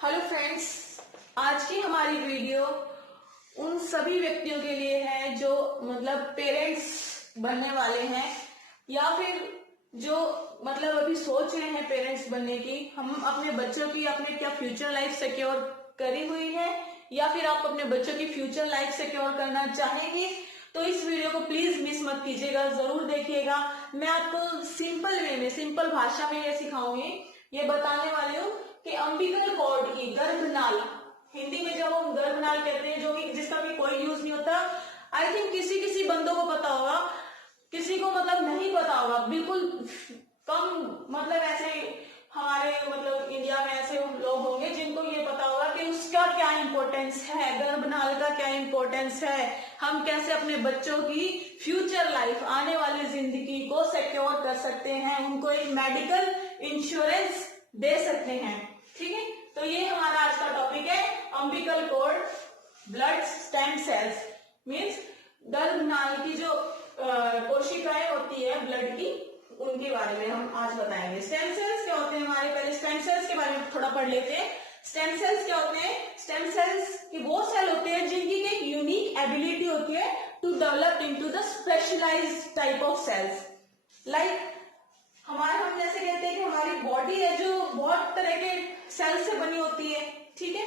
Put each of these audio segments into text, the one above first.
Hello friends, आज की हमारी वीडियो उन सभी व्यक्तियों के लिए है जो मतलब पेरेंट्स बनने वाले हैं या फिर जो मतलब अभी सोच रहे हैं पेरेंट्स बनने की। हम अपने बच्चों की अपने क्या फ्यूचर लाइफ सिक्योर करी हुई है या फिर आप अपने बच्चों की फ्यूचर लाइफ सिक्योर करना चाहेंगे तो इस वीडियो को प्लीज मिस मत कीजिएगा, जरूर देखिएगा। मैं आपको सिंपल वे में, सिंपल भाषा में ये सिखाऊंगी, ये बताने वाली हूँ कि अम्बिकल कॉर्ड की गर्भनाल, हिंदी में जब हम गर्भनाल कहते हैं, जो कि जिसका भी कोई यूज नहीं होता। आई थिंक किसी किसी बंदों को पता होगा, किसी को मतलब नहीं पता होगा, बिल्कुल कम, मतलब ऐसे हमारे मतलब इंडिया में ऐसे लोग होंगे जिनको ये पता होगा कि उसका क्या इंपॉर्टेंस है, गर्भनाल का क्या इंपॉर्टेंस है, हम कैसे अपने बच्चों की फ्यूचर लाइफ, आने वाली जिंदगी को सिक्योर कर सकते हैं, उनको एक मेडिकल इंश्योरेंस दे सकते हैं। ठीक है, तो ये हमारा आज का टॉपिक है, umbilical cord blood stem cells, means गर्भनाल की जो कोशिकाएं होती है ब्लड की, उनके बारे में हम आज बताएंगे। स्टेम सेल्स क्या होते हैं हमारे, पहले स्टेम सेल्स के बारे में थोड़ा पढ़ लेते हैं। स्टेम सेल्स क्या होते हैं? स्टेम सेल्स की वो सेल होते हैं जिनकी एक यूनिक एबिलिटी होती है to develop into the specialised type of cells. Like हम जैसे कहते हैं कि हमारी बॉडी है जो बहुत तरह के सेल्स से बनी होती है, ठीक है,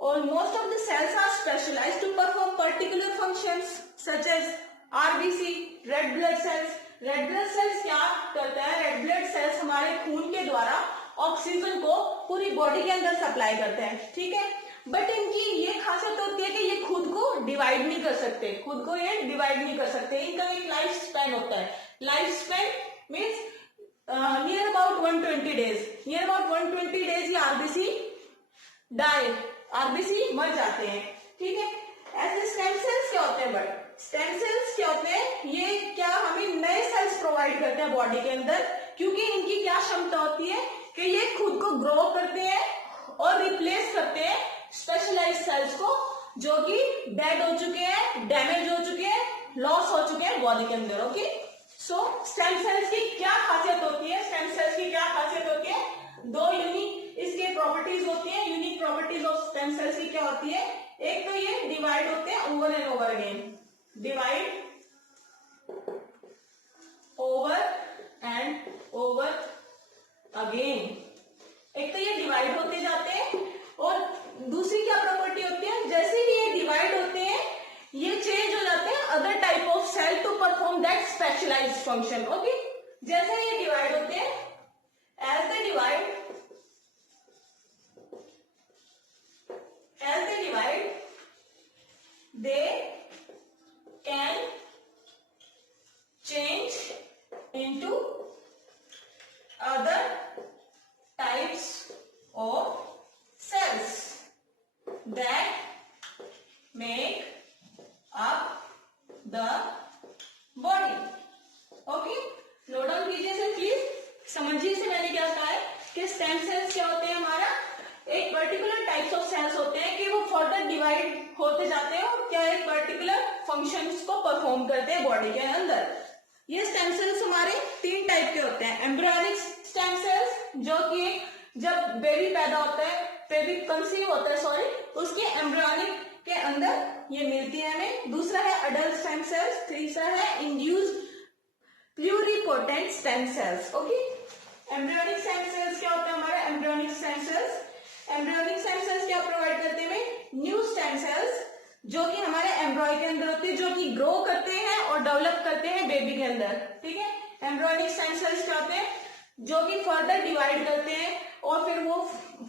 और most of the cells are specialised to perform particular functions such as RBC, red blood cells. Red blood cells क्या करता है? रेड ब्लड सेल्स हमारे खून के द्वारा ऑक्सीजन को पूरी बॉडी के अंदर सप्लाई करते हैं, ठीक है, बट इनकी ये खासियत होती है कि ये खुद को डिवाइड नहीं कर सकते, खुद को ये डिवाइड नहीं कर सकते। इनका एक लाइफ स्पैन होता है, life span means near about 120 days, near about 120 days ये आरबीसी डाई, आरबीसी मर जाते हैं, ठीक है। ऐसे स्टेम सेल्स क्या होते हैं? बट स्टेम सेल्स क्या होते हैं? ये क्या हमें नए सेल्स प्रोवाइड करते हैं बॉडी के अंदर, क्योंकि इनकी क्या क्षमता होती है कि ये खुद को ग्रो करते हैं और रिप्लेस करते हैं स्पेशलाइज्ड सेल्स को जो कि डेड हो चुके हैं, डैमेज हो चुके हैं, लॉस हो चुके हैं बॉडी के अंदर। ओके, सो स्टेम सेल्स की क्या खासियत होती है? स्टेम सेल्स की क्या खासियत होती है? दो यूनिक इसके प्रॉपर्टीज होती है। Unique properties of stem cells की क्या होती है? एक तो ये डिवाइड होते हैं over and over again, divide over and over again. एक तो ये डिवाइड होते जाते हैं और दूसरी क्या प्रॉपर्टी होती है? जैसे ही ये डिवाइड होते हैं ये चेंज हो जाते हैं other type of cell to perform that specialised function. Okay, जैसे ये डिवाइड होते हैं, as they divide, they can change into other types of cells that make up the body. Okay, note down कीजिए sir please, समझिए से मैंने क्या कहा है कि स्टेम सेल्स क्या होते हैं? हमारा एक पर्टिकुलर टाइप्स ऑफ सेल्स होते हैं कि वो फर्दर डिवाइड होते जाते हैं और क्या एक पर्टिकुलर फंक्शंस को परफॉर्म करते हैं बॉडी के अंदर। ये स्टेम सेल्स हमारे तीन टाइप के होते हैं। एम्ब्रियोनिक स्टेम सेल्स, जो कि जब बेबी पैदा होता है, बेबी कंसीव होता है, सॉरी, उसके एम्ब्रियोनिक के अंदर ये मिलती है हमें। दूसरा है अडल्ट स्टेम सेल्स, तीसरा है induced pluripotent stem cells. Okay, embryonic stem sales क्या होता है हमारा? Embryonic stem sales, embryonic stem sales क्या प्रोवाइड करते हैं? न्यू स्टेम सेल्स जो कि हमारे एम्ब्रॉय के अंदर होते हैं, जो कि ग्रो करते हैं और डेवलप करते हैं बेबी के अंदर, ठीक है। एम्ब्रियोनिक स्टेम सेल्स क्या होते हैं? जो कि फर्दर डिवाइड करते हैं और फिर वो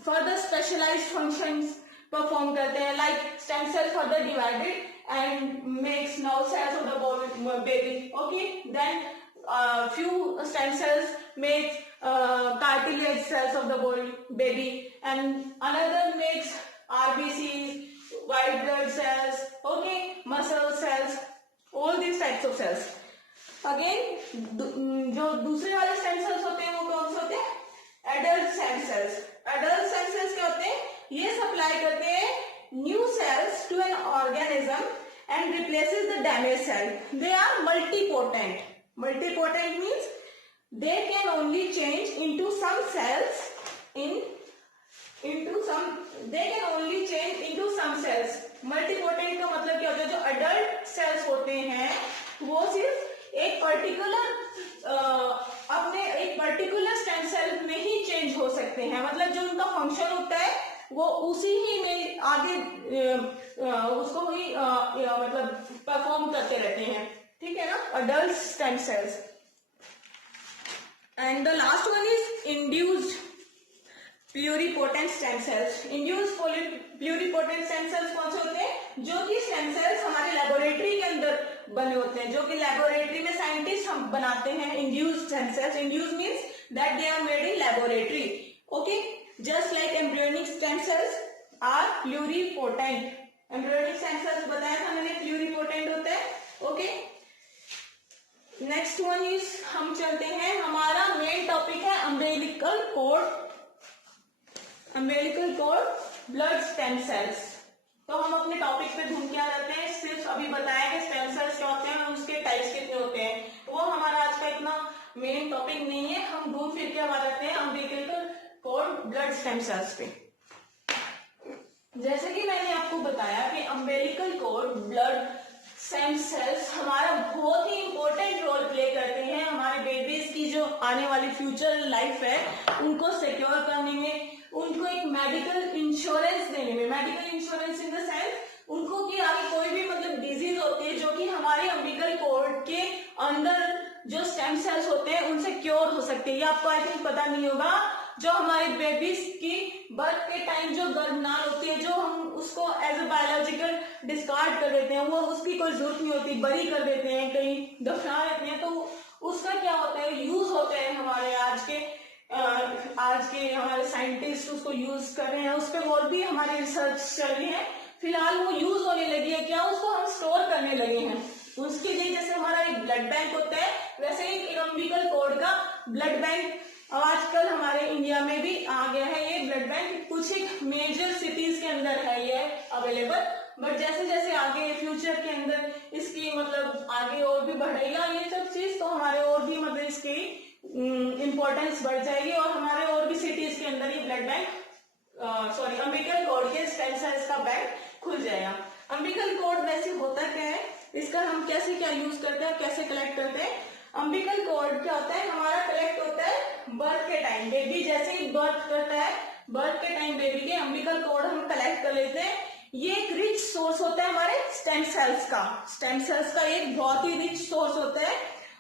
फर्दर स्पेशलाइज्ड फंक्शंस परफॉर्म करते हैं। Like stem cell further divided and makes nerve cells of the baby. Okay, then few stem cells make cartilage cells of the baby, and another makes RBCs, white blood cells, okay, muscle cells, all these types of cells. Again, जो दूसरे वाले stem cells होते हैं वो कौन से होते हैं? Adult stem cells. Adult stem cells क्या होते हैं? ये supply करते हैं new cells to an organism and replaces the damaged cell. They are multipotent. Multipotent means they can only change into some cells into some they can only change into some cells. Multipotent का मतलब क्या होता है, जो adult sales होते हैं वो सिर्फ एक पर्टिकुलर अपने एक पर्टिकुलर स्टेम सेल में ही चेंज हो सकते हैं, मतलब जो उनका फंक्शन होता है वो उसी ही में आगे उसको ही मतलब परफॉर्म करते रहते हैं, ठीक है ना, adult stem cells. And the last one is induced pluripotent stem cells. Induced pluripotent stem cells कौन से होते हैं, जो कि स्टेम सेल्स हमारे लेबोरेटरी के अंदर बने होते हैं, जो कि लेबोरेटरी में साइंटिस्ट हम बनाते हैं। Induced stem cells, induced means that they are made in laboratory, okay, just like embryonic stem cells are pluripotent. Embryonic stem cells बताया था मैंने प्लूरिपोटेंट होता है, ओके। नेक्स्ट वन इज, हम चलते हैं, हमारा मेन टॉपिक है umbilical cord, umbilical cord blood stem cells. तो हम अपने टॉपिक पे घूम के आ जाते हैं, सिर्फ अभी बताया कि स्टेम सेल्स क्या होते हैं और उसके टाइप्स कितने होते हैं, वो हमारा आज का इतना मेन टॉपिक नहीं है, हम घूम फिर के आ जाते हैं umbilical cord blood stem cells पे। जैसे कि मैंने आपको बताया कि umbilical cord blood stem cells हमारा बहुत ही इंपॉर्टेंट रोल प्ले करते हैं हमारे बेबीज की जो आने वाली फ्यूचर लाइफ है उनको सिक्योर करने में, उनको एक मेडिकल इंश्योरेंस देने में। Medical insurance in the sense उनको कि आगे कोई भी मतलब डिजीज होती है जो कि हमारे अम्बिलिकल कोर्ड के अंदर जो स्टेम सेल्स होते हैं उनसे क्योर हो सकती है। ये आपको आई थिंक पता नहीं होगा, जो हमारे बेबीज की बर्थ के टाइम जो गर्भनाल होती है, जो हम उसको एज ए बायोलॉजिकल डिस्कार्ड कर देते हैं, वो उसकी कोई जरूरत नहीं होती, बरी कर देते हैं, कहीं दफना देते हैं, तो उसका क्या होता है, यूज होता है हमारे आज के हमारे साइंटिस्ट उसको यूज कर रहे हैं, उस पर और भी हमारी रिसर्च चल रही है, फिलहाल वो यूज होने लगी है, क्या उसको हम स्टोर करने लगे हैं। उसके लिए जैसे हमारा एक ब्लड बैंक होता है, वैसे ही एक अम्बिलिकल कोर्ड का ब्लड बैंक अब आजकल हमारे इंडिया में भी आ गया है। ये ब्लड बैंक कुछ एक मेजर सिटीज के अंदर है ये अवेलेबल, बट जैसे जैसे आगे फ्यूचर के अंदर इसकी मतलब आगे और भी बढ़ेगा ये सब चीज, तो हमारे और भी मतलब इसकी इम्पोर्टेंस बढ़ जाएगी और हमारे और भी सिटीज के अंदर ये ब्लड बैंक अम्बिलिकल कोर्ड के स्टेम सेल्स का बैंक खुल जाएगा। अम्बिलिकल कोर्ड वैसे होता क्या है, इसका हम कैसे क्या यूज करते हैं, कैसे कलेक्ट करते हैं। अम्बिलिकल कोर्ड क्या होता है, हमारा कलेक्ट होता है बर्थ के टाइम, बेबी जैसे ही बर्थ करता है, बर्थ के टाइम बेबी के अम्बिलिकल कोर्ड हम कलेक्ट कर लेते हैं। ये एक रिच सोर्स होता है हमारे स्टेम सेल्स का, स्टेम सेल्स का एक बहुत ही रिच सोर्स होता है।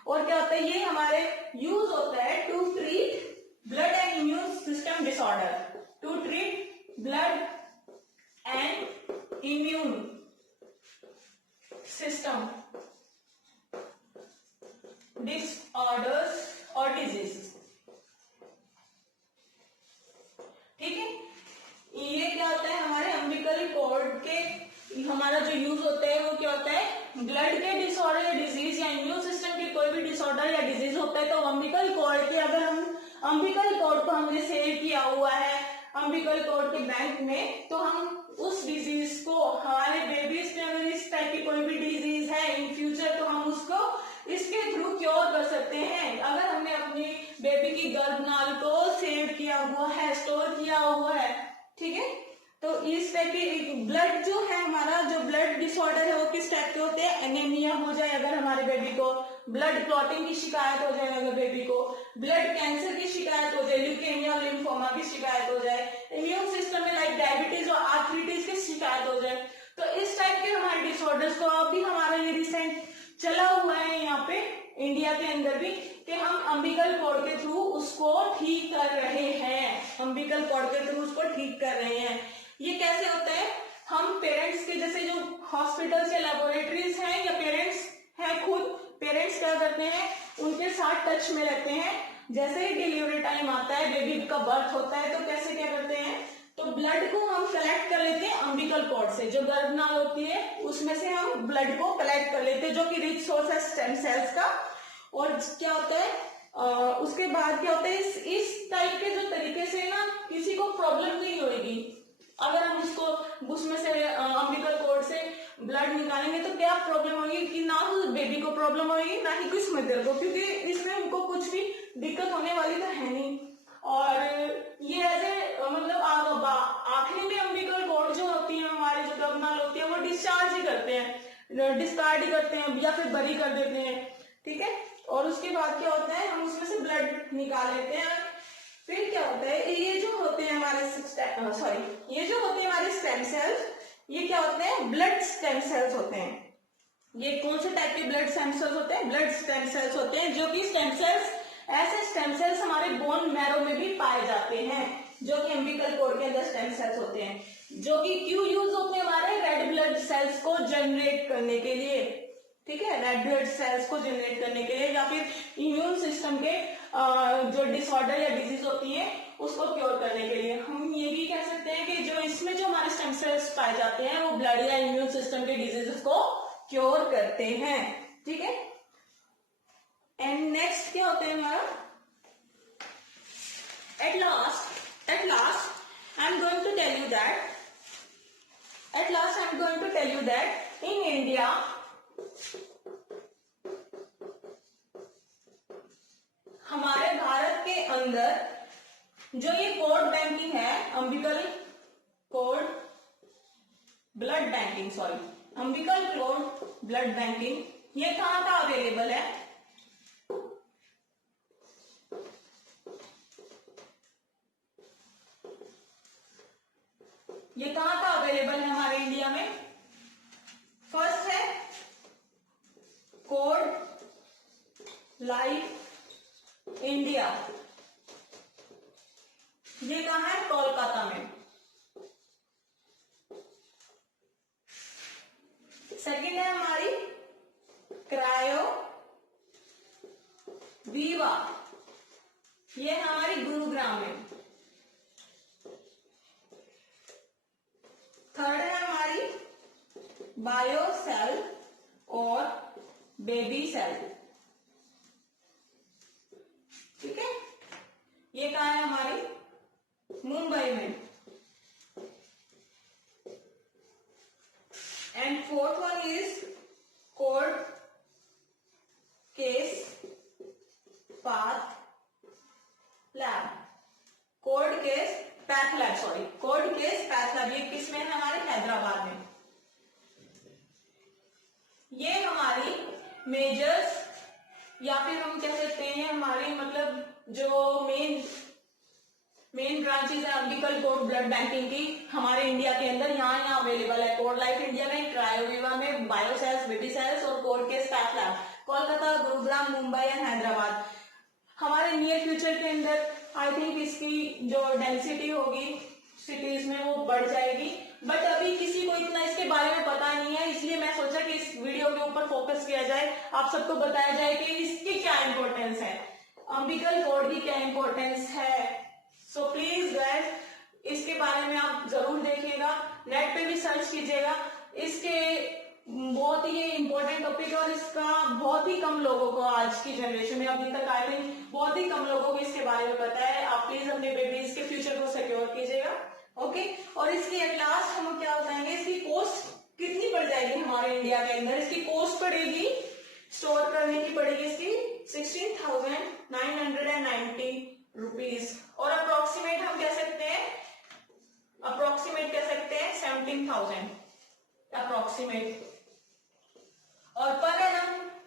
और क्या होता है, ये हमारे यूज होता है to treat blood and immune system disorder, to treat blood and immune system disorders और डिजीज, ठीक है। ये क्या होता है, हमारे अम्बिलिकल कोर्ड के हमारा जो यूज होता है वो क्या होता है, ब्लड के डिसऑर्डर या डिजीज या इम्यून सिस्टम के कोई भी डिसऑर्डर या डिजीज होता है, तो अम्बिलिकल कोर्ड के अगर हम अम्बिलिकल कोर्ड को हमने सेव किया हुआ है अम्बिलिकल कोर्ड के बैंक में, तो हम उस डिजीज को हमारे बेबीज के अगर इस टाइप की कोई भी डिजीज है इन फ्यूचर, तो हम उसको इसके थ्रू क्योर कर सकते हैं। अगर हमने अपनी बेबी की गर्भनाल को सेव किया हुआ है, स्टोर किया हुआ है, ठीक है, तो इस टाइप की ब्लड जो है हमारा जो ब्लड डिसऑर्डर है वो किस टाइप के होते हैं, एनीमिया हो जाए अगर हमारे बेबी को, ब्लड क्लॉटिंग की शिकायत हो जाए अगर बेबी को, ब्लड कैंसर की शिकायत हो जाए, ल्यूकेमिया और लिम्फोमा की शिकायत हो जाए, इम्यून सिस्टम में लाइक डायबिटीज और आर्थराइटिस की शिकायत हो जाए, तो इस टाइप के हमारे डिसऑर्डर्स को अभी हमारा ये रिसेंट चला हुआ है यहाँ पे इंडिया के अंदर भी, कि हम अम्बिलिकल कोर्ड के थ्रू उसको ठीक कर रहे हैं, अम्बिलिकल कोर्ड के थ्रू उसको ठीक कर रहे हैं। ये कैसे होता है, हम पेरेंट्स के जैसे जो हॉस्पिटल्स या लेबोरेटरीज हैं या पेरेंट्स हैं, खुद पेरेंट्स क्या करते हैं, उनके साथ टच में रहते हैं। जैसे ही डिलीवरी टाइम आता है, बेबी का बर्थ होता है, तो कैसे क्या करते हैं, तो ब्लड को हम कलेक्ट कर लेते हैं अम्बिलिकल कोर्ड से, जो गर्भनाल होती है उसमें से हम ब्लड को कलेक्ट कर लेते हैं, जो कि रिच सोर्स है स्टेम सेल्स का। और क्या होता है उसके बाद क्या होता है, इस टाइप के जो तरीके से ना किसी को प्रॉब्लम नहीं होगी अगर हम उसको उसमें से अम्बिलिकल कोर्ड से ब्लड निकालेंगे, तो क्या प्रॉब्लम होगी कि ना बेबी को प्रॉब्लम होगी ना ही किस मदर को, क्योंकि इसमें उनको कुछ भी दिक्कत होने वाली तो है नहीं। और ये ऐसे मतलब आखिरी में अम्बिकल कॉर्ड जो होती है हमारी, जो गर्भनाल होती है, वो डिस्चार्ज ही करते हैं, डिस्कार्ड ही करते हैं या फिर बरी कर देते हैं, ठीक है। और उसके बाद क्या होता है, हम उसमें से ब्लड निकाल लेते हैं। फिर क्या होता है, ये जो होते हैं हमारे ये जो होते हैं हमारे स्टेम सेल्स, ये क्या होते हैं, ब्लड स्टेम सेल्स होते हैं। ये कौन से टाइप के ब्लड स्टेम सेल्स होते हैं, ब्लड स्टेम सेल्स होते हैं, जो कि स्टेम सेल्स, ऐसे स्टेम सेल्स हमारे बोन मैरो में भी पाए जाते हैं, जो कि अम्बिकल कॉर्ड के अंदर स्टेम सेल्स होते हैं, जो कि क्यों यूज होते हैं, हमारे रेड ब्लड सेल्स को जनरेट करने के लिए, ठीक है, रेड ब्लड सेल्स को जनरेट करने के लिए, या फिर इम्यून सिस्टम के जो डिसऑर्डर या डिजीज होती है उसको क्योर करने के लिए। हम ये भी कह सकते हैं कि जो इसमें जो हमारे स्टेम सेल्स पाए जाते हैं वो ब्लड या इम्यून सिस्टम के डिजीजेस को क्योर करते हैं, ठीक है। एंड नेक्स्ट क्या होता है हमारा, at last I am going to tell you that in India हमारे भारत के अंदर जो ये कॉर्ड बैंकिंग है, अम्बिकल कॉर्ड ब्लड बैंकिंग, ये कहाँ का अवेलेबल है, ये कहाँ का अवेलेबल है हमारे इंडिया में। फर्स्ट है कॉर्ड लाइफ इंडिया, ये कहाँ है, कोलकाता में। सेकंड है हमारी क्रायो वीवा, ये है हमारी गुरुग्राम में। थर्ड है हमारी बायोसेल और बेबी सेल, ठीक है, ये कहाँ है हमारी, मुंबई में। And fourth one is cord case path lab, cord case path lab, ये किसमें है, हमारे हैदराबाद में। ये हमारी मेजर्स या फिर हम कह सकते हैं हमारी मतलब जो मेन ब्रांचेज है अम्बिकल कॉर्ड ब्लड बैंकिंग की हमारे इंडिया के अंदर, यहाँ अवेलेबल है। कॉर्ड लाइफ इंडिया में, क्रायोविवा में, बायोसेल्स, बेबी सेल्स और cord case path lab, Kolkata, Gurugram, Mumbai and Hyderabad. हमारे नियर फ्यूचर के अंदर आई थिंक इसकी जो डेंसिटी होगी सिटीज में वो बढ़ जाएगी, बट अभी किसी को इतना इसके बारे में पता नहीं है, इसलिए मैं सोचा कि इस वीडियो के ऊपर फोकस किया जाए, आप सबको बताया जाए कि इसकी क्या इंपॉर्टेंस है, अम्बिकल कॉर्ड की क्या इंपॉर्टेंस है। सो प्लीज गाइस, इसके बारे में आप जरूर देखिएगा, नेट पे भी सर्च कीजिएगा, इसके बहुत ही इंपॉर्टेंट टॉपिक है और इसका बहुत ही कम लोगों को आज की जनरेशन में अभी तक आई थिंक बहुत ही कम लोगों को इसके बारे में पता है। आप प्लीज अपने बेबीज के फ्यूचर को सिक्योर कीजिएगा, ओके। और इसकी एट लास्ट हम क्या बताएंगे, इसकी कॉस्ट कितनी पड़ जाएगी हमारे इंडिया के अंदर, इसकी कॉस्ट पड़ेगी स्टोर करने की पड़ेगी इसकी 16,990 रुपीज, और अप्रोक्सीमेट हम कह सकते हैं 17,000 अप्रोक्सीमेट। और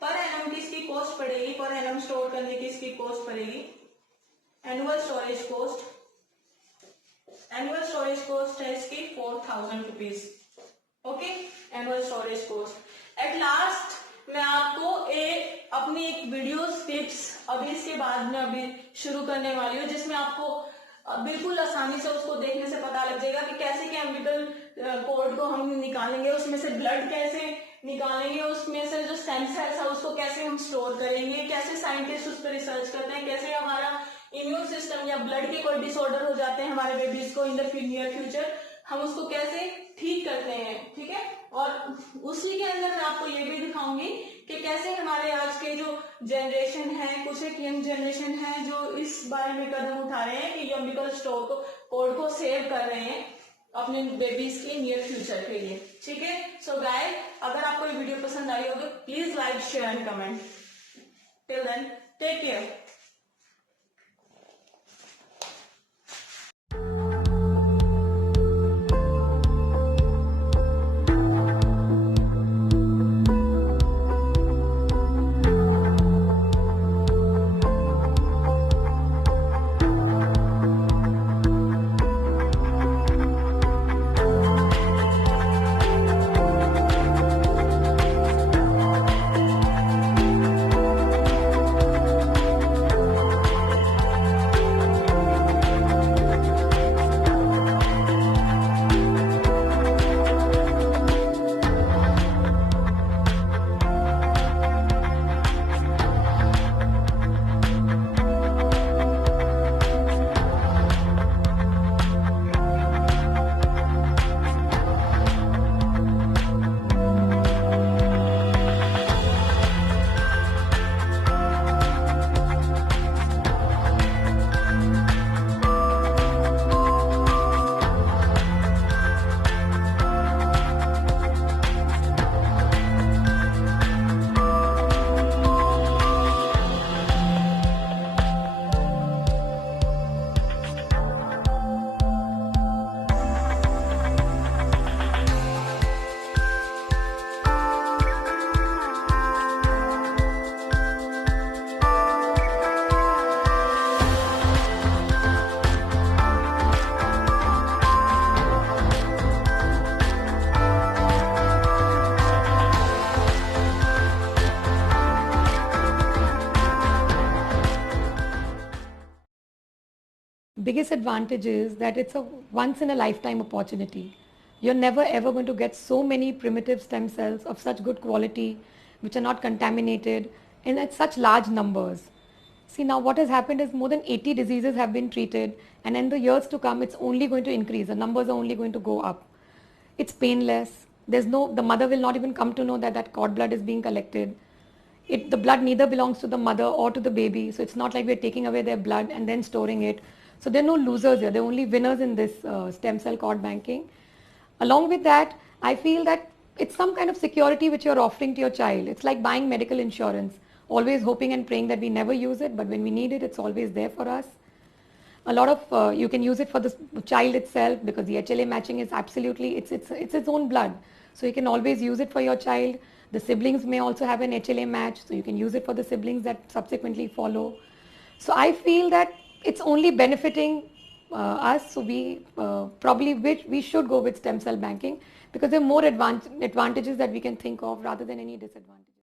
पर एनम की इसकी कॉस्ट पड़ेगी, पर एनम स्टोर करने की इसकी कॉस्ट पड़ेगी, एनुअल स्टोरेज कॉस्ट है इसकी 4,000 rupees, okay, annual storage cost. At last मैं आपको अपनी एक वीडियो टिप्स अभी इसके बाद में अभी शुरू करने वाली हूँ, जिसमें आपको बिल्कुल आसानी से उसको देखने से पता लग जाएगा कि कैसे कि अम्बिकल कॉर्ड को हम निकालेंगे, उसमें से ब्लड कैसे निकालेंगे, उसमें से जो स्टेम सेल्स है उसको कैसे हम स्टोर करेंगे, कैसे साइंटिस्ट उस पर रिसर्च करते हैं, कैसे हमारा इम्यून सिस्टम या ब्लड के कोई डिसऑर्डर हो जाते हैं हमारे बेबीज को इन द नियर फ्यूचर, हम उसको कैसे ठीक करते हैं, ठीक है। और उसी के अंदर मैं आपको ये भी दिखाऊंगी कि कैसे हमारे आज के जो जनरेशन है, कुछ एक यंग जनरेशन है जो इस बारे में कदम उठा रहे हैं कि अम्बिकल कॉर्ड को सेव कर रहे हैं अपने बेबीज के नियर फ्यूचर के लिए, ठीक है। सो गाइस, अगर आपको ये वीडियो पसंद आई होगी please like, share and comment. Till then take care. biggest advantage is that it's a once in a lifetime opportunity. You're never ever going to get so many primitive stem cells of such good quality, which are not contaminated, and at such large numbers. See, now what has happened is more than 80 diseases have been treated, and in the years to come, it's only going to increase. The numbers are only going to go up. It's painless. The mother will not even come to know that that cord blood is being collected. The blood neither belongs to the mother or to the baby, so it's not like we're taking away their blood and then storing it. So there are no losers here. There are only winners in this stem cell cord banking. Along with that, I feel that it's some kind of security which you're offering to your child. It's like buying medical insurance, always hoping and praying that we never use it, but when we need it, it's always there for us. A lot of you can use it for the child itself, because the HLA matching is absolutely it's its own blood, so you can always use it for your child. The siblings may also have an HLA match, so you can use it for the siblings that subsequently follow. So I feel that it's only benefiting us. So we should go with stem cell banking, because there are more advantages that we can think of rather than any disadvantages.